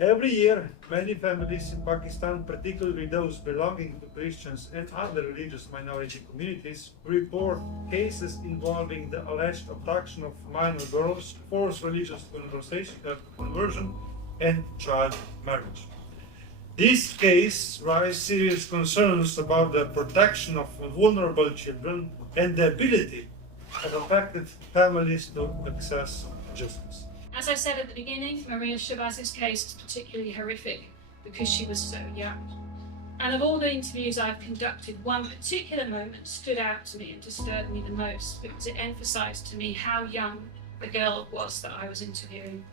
Every year, many families in Pakistan, particularly those belonging to Christians and other religious minority communities, report cases involving the alleged abduction of minor girls, forced religious conversion, and child marriage. This case raises serious concerns about the protection of vulnerable children and the ability of affected families to access justice. As I said at the beginning, Maria Shahbaz's case is particularly horrific because she was so young. And of all the interviews I've conducted, one particular moment stood out to me and disturbed me the most because it emphasized to me how young the girl was that I was interviewing.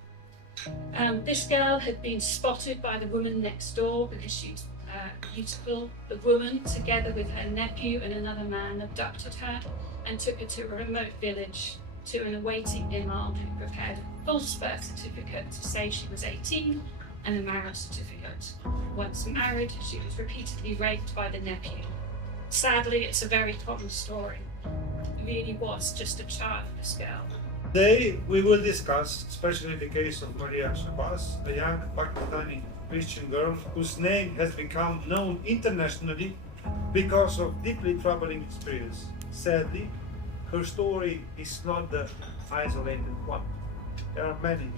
This girl had been spotted by the woman next door because she was beautiful. The woman, together with her nephew and another man, abducted her and took her to a remote village to an awaiting imam who prepared a false birth certificate to say she was 18 and a marriage certificate. Once married, she was repeatedly raped by the nephew. Sadly, it's a very common story. It really was just a child, this girl. Today, we will discuss especially the case of Maria Shahbaz, a young Pakistani Christian girl whose name has become known internationally because of deeply troubling experience. Sadly, her story is not the isolated one. There are many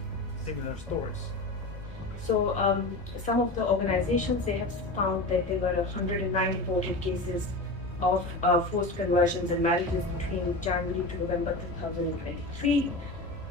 similar stories. So some of the organizations, they have found that there were 109 reported cases of forced conversions and marriages between January to November 2023.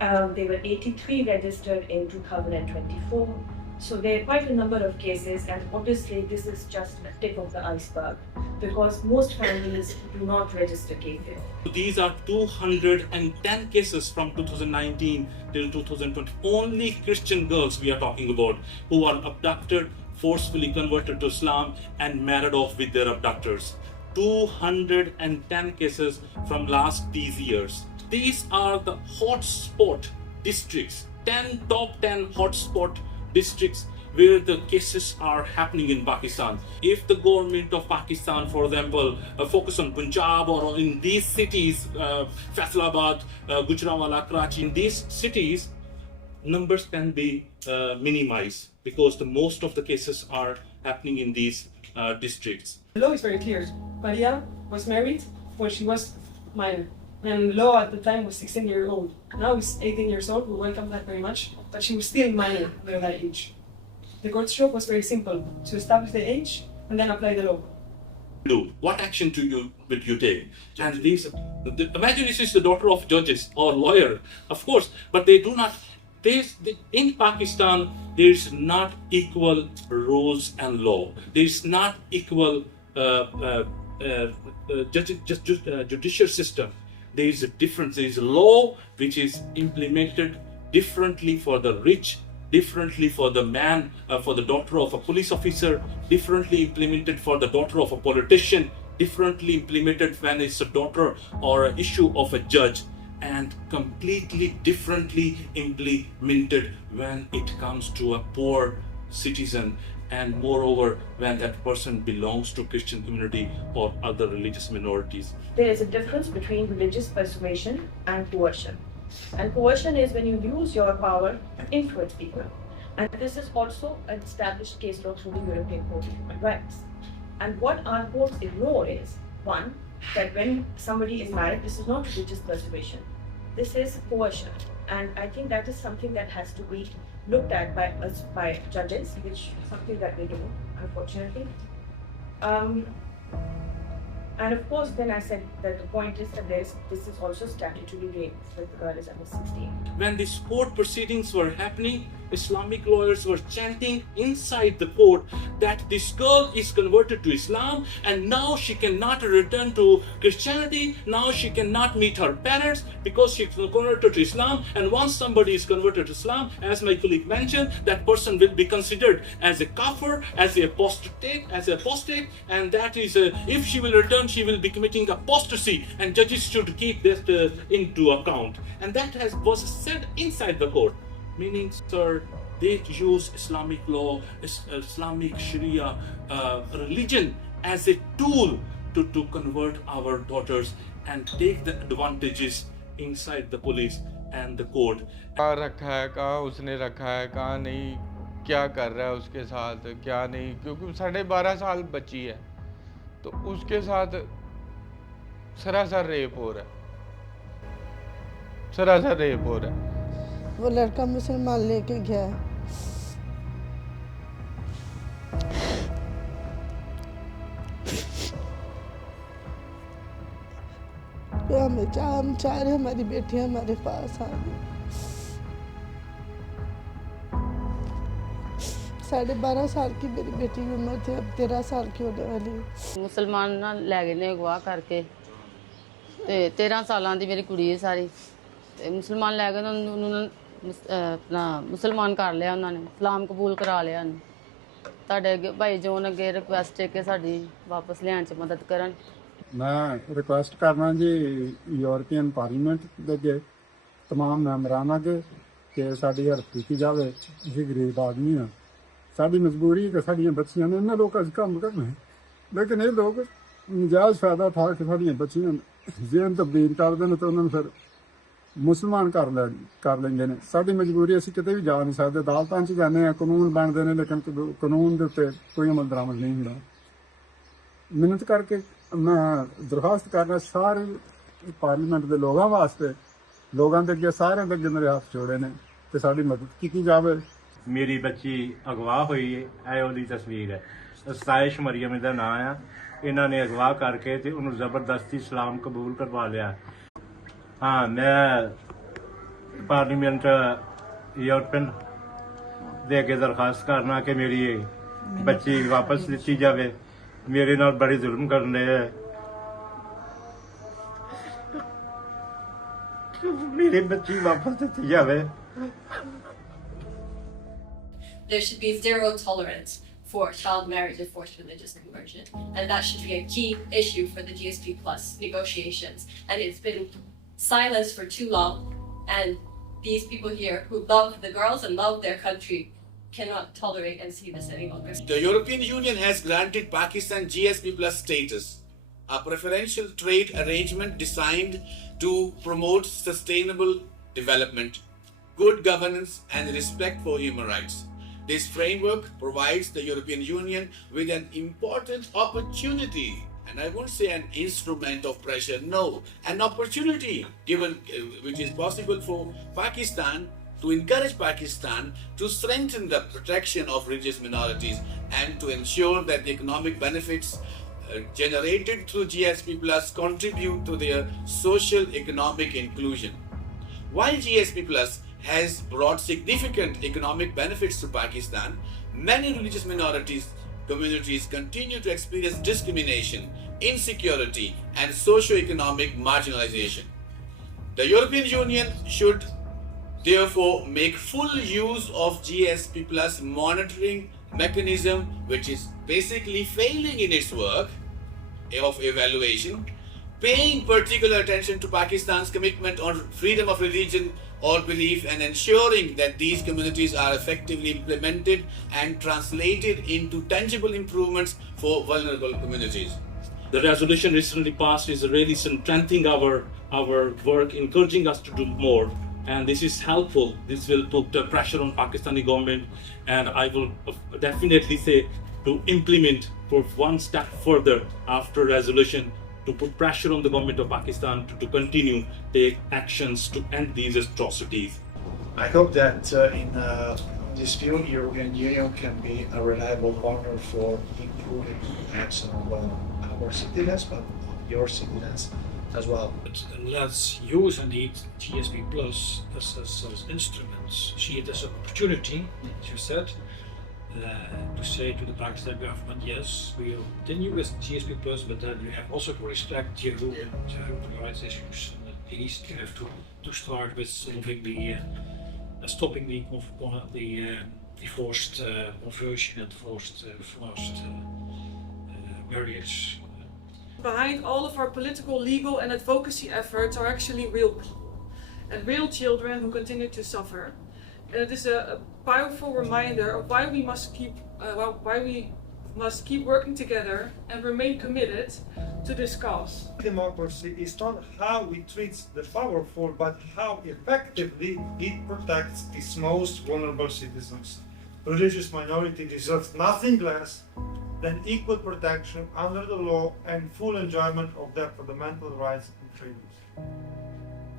There were 83 registered in 2024. So there are quite a number of cases, and obviously this is just the tip of the iceberg because most families do not register cases. These are 210 cases from 2019 till 2020. Only Christian girls we are talking about who are abducted, forcefully converted to Islam and married off with their abductors. 210 cases from last these years. These are the hotspot districts, top 10 hotspot districts where the cases are happening in Pakistan. If the government of Pakistan, for example, focus on Punjab or in these cities, Faisalabad, Gujranwala, Karachi, in these cities, numbers can be minimized because the most of the cases are happening in these districts. The law is very clear. Maria was married when she was minor, and law at the time was 16 years old. Now it's 18 years old. We welcome that very much, but she was still minor under that age. The court stroke was very simple: to establish the age and then apply the law. What action will you take? And imagine this is the daughter of judges or lawyer, of course, but they do not. In Pakistan, there is not equal rules and law. There is not equal judicial system. There is a difference. There is a law which is implemented differently for the rich, differently for the man, for the daughter of a police officer, differently implemented for the daughter of a politician, differently implemented when it's a daughter or an issue of a judge, and completely differently implemented when it comes to a poor citizen, and moreover when that person belongs to Christian community or other religious minorities. There is a difference between religious persuasion and coercion. And coercion is when you use your power to influence people. And this is also an established case law through the European Court of Human Rights. And what our courts ignore is, one, that when somebody is married, this is not religious persuasion. This is coercion. And I think that is something that has to be looked at by us, by judges, which is something that we do, unfortunately. And of course, then I said that the point is that this is also statutory rape if the girl is under 16. When these court proceedings were happening, Islamic lawyers were chanting inside the court that this girl is converted to Islam and now she cannot return to Christianity, now she cannot meet her parents because she's converted to Islam, and once somebody is converted to Islam, as my colleague mentioned, that person will be considered as a kafir, as an apostate, and that is, if she will return, she will be committing apostasy, and judges should keep that into account. And that was said inside the court. Meaning, sir, they use Islamic law, Islamic Sharia religion as a tool to convert our daughters and take the advantages inside the police and the court. कहाँ रखा है, कहाँ उसने रखा है, कहाँ नहीं, क्या कर रहा है उसके साथ क्या नहीं, क्योंकि 12.5 साल बच्ची है तो उसके साथ सरासर रेप हो रहा है, सरासर रेप हो रहा है। वो लड़का मुसलमान लेके गया है। तो हम चाह रहे हमारी बेटियां हमारे पास आ गई। 12.5 साल की मेरी बेटी की उम्र थी, अब 13 साल की होने वाली है। ਮੁਸਲਮਾਨ ਨਾਲ ਲੈ ਗਏ ਨੇ ਅਗਵਾ ਕਰਕੇ ਤੇ 13 ਸਾਲਾਂ ਦੀ ਮੇਰੀ ਕੁੜੀ ਹੈ ਸਾਰੀ ਤੇ ਮੁਸਲਮਾਨ ਲੈ ਗਏ ਉਹਨੂੰ ਆਪਣਾ ਮੁਸਲਮਾਨ ਕਰ ਲਿਆ ਉਹਨਾਂ ਨੇ, ਇਸਲਾਮ ਕਬੂਲ ਕਰਾ ਲਿਆ ਉਹਨੂੰ। ਤੁਹਾਡੇ ਅੱਗੇ ਭਾਈ ਜੋਨ ਅੱਗੇ ਰਿਕੁਐਸਟ ਹੈ ਕਿ ਸਾਡੀ ਵਾਪਸ ਲਿਆਉਣ 'ਚ ਮਦਦ ਕਰਨ। ਮੈਂ ਰਿਕੁਐਸਟ ਕਰਨਾ ਜੀ ਯੂਰਪੀਅਨ ਪਾਰਲੀਮੈਂਟ ਦੇ ਅੱਗੇ, तमाम ਮੈਂਬਰਾਂ ਅੱਗੇ ਕਿ ਸਾਡੀ ਹੈਲਪ ਕੀਤੀ ਜਾਵੇ। ਅਸੀਂ ਗਰੀਬ ਆਦਮੀ ਹਾਂ, ਸਾਡੀ ਮਜਬੂਰੀ ਹੈ ਕਿ ਸਾਡੀਆਂ ਬੱਚੀਆਂ ਨੇ ਇਹਨਾਂ ਲੋਕਾਂ 'ਚ ਕੰਮ ਕਰਨਾ ਹੈ, ਲੇਕਿਨ ਇਹ ਲੋਕ ਨਜਾਇਜ਼ ਫਾਇਦਾ ਉਠਾ ਕੇ ਸਾਡੀਆਂ ਬੱਚੀਆਂ ਜ਼ੇਨ ਤਬਦੀਲ ਕਰ ਦੇਣ ਤੇ ਉਹਨਾਂ ਨੂੰ ਫਿਰ ਮੁਸਲਮਾਨ ਕਰ ਲੈਂਦੇ ਨੇ। ਸਾਡੀ ਮਜਬੂਰੀ, ਅਸੀਂ ਕਿਤੇ ਵੀ ਜਾ ਨਹੀਂ ਸਕਦੇ, ਅਦਾਲਤਾਂ 'ਚ ਜਾਂਦੇ ਹਾਂ, ਕਾਨੂੰਨ ਬਣਦੇ ਨੇ, ਲੇਕਿਨ ਕਾਨੂੰਨ ਦੇ ਉੱਤੇ ਕੋਈ ਅਮਲ ਦਰਾਮਦ ਨਹੀਂ ਹੁੰਦਾ। ਮਿਹਨਤ ਕਰਕੇ ਮੈਂ ਦਰਖਾਸਤ ਕਰਨਾ ਸਾਰੇ ਪਾਰਲੀਮੈਂਟ ਦੇ ਲੋਕਾਂ ਵਾਸਤੇ, ਲੋਕਾਂ ਦੇ ਅੱਗੇ ਸਾਰਿਆਂ ਦੇ ਅੱਗੇ ਮੇਰੇ ਹੱਥ ਜੋੜੇ ਨੇ ਤੇ ਸਾਡੀ ਮਦਦ ਕੀਤੀ ਜਾਵੇ। ਮੇਰੀ ਬੱਚੀ ਅਗਵਾ ਹੋਈ ਹੈ, ਇਹ ਉਹਦੀ ਤਸਵੀਰ ਹੈ। ਸਾਇਸ਼ ਮਰੀਮ ਦਾ ਨਾਂ ਆ। ਇਹਨਾਂ ਨੇ ਅਗਵਾ ਕਰਕੇ ਤੇ ਉਹਨੂੰ ਜ਼ਬਰਦਸਤੀ ਇਸਲਾਮ ਕਬੂਲ ਕਰਵਾ ਲਿਆ। ਹਾਂ, ਮੈਂ ਪਾਰਲੀਮੈਂਟ ਯੂਰਪੀਅਨ ਦੇ ਅੱਗੇ ਦਰਖਾਸਤ ਕਰਨਾ ਕਿ ਮੇਰੀ ਬੱਚੀ ਵਾਪਸ ਦਿੱਤੀ ਜਾਵੇ। ਮੇਰੇ ਨਾਲ ਬੜੇ ਜ਼ੁਲਮ ਕਰਨ ਰਹੇ ਹੈ। ਮੇਰੀ ਬੱਚੀ ਵਾਪਸ ਦਿੱਤੀ ਜਾਵੇ। There should be zero tolerance for child marriage and forced religious conversion. And that should be a key issue for the GSP Plus negotiations. And it's been silenced for too long. And these people here who love the girls and love their country cannot tolerate and see this any longer. The European Union has granted Pakistan GSP Plus status, a preferential trade arrangement designed to promote sustainable development, good governance and respect for human rights. This framework provides the European Union with an important opportunity, and I won't say an instrument of pressure, no, an opportunity given which is possible for Pakistan to encourage Pakistan to strengthen the protection of religious minorities and to ensure that the economic benefits generated through GSP Plus contribute to their social economic inclusion. While GSP Plus has brought significant economic benefits to Pakistan, many religious communities continue to experience discrimination, insecurity, and socio-economic marginalization. The European Union should therefore make full use of GSP Plus monitoring mechanism, which is basically failing in its work of evaluation, paying particular attention to Pakistan's commitment on freedom of religion or belief, and ensuring that these communities are effectively implemented and translated into tangible improvements for vulnerable communities. The resolution recently passed is really strengthening our work, encouraging us to do more, and this is helpful. This will put pressure on Pakistani government, and I will definitely say to implement for one step further after resolution, to put pressure on the government of Pakistan to continue take actions to end these atrocities. I hope that in this field, European Union can be a reliable partner for improving the lives of our citizens, but your citizens as well. Let's use indeed GSP Plus as instruments. See it as an opportunity, as you said. To say to the Pakistan government, yes, we will continue with GSP Plus, but then you have also to respect human rights issues. And at least you have to start with stopping the forced conversion and forced marriage. Behind all of our political, legal and advocacy efforts are actually real people and real children who continue to suffer. And it is a powerful reminder of why we must keep working together and remain committed to this cause. Democracy is not how it treats the powerful, but how effectively it protects its most vulnerable citizens. religious minority deserves nothing less than equal protection under the law and full enjoyment of their fundamental rights and freedoms.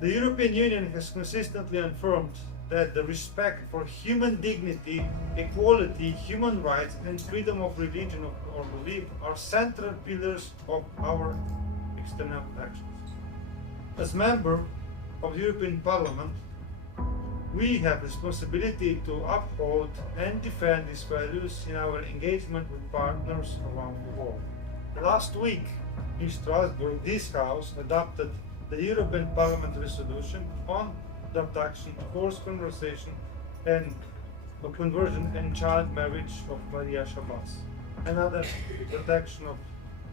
The European Union has consistently affirmed that the respect for human dignity, equality, human rights, and freedom of religion or belief are central pillars of our external actions. As member of the European Parliament, we have responsibility to uphold and defend these values in our engagement with partners around the world. Last week in Strasbourg, this House adopted the European Parliament resolution on the abduction, forced conversion, and conversion and child marriage of Maria Shahbaz, another protection of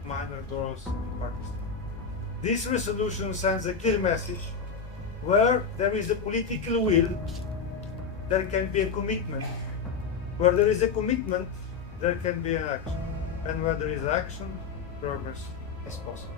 minor girls in Pakistan. This resolution sends a clear message: where there is a political will, there can be a commitment. Where there is a commitment, there can be an action. And where there is action, progress is possible.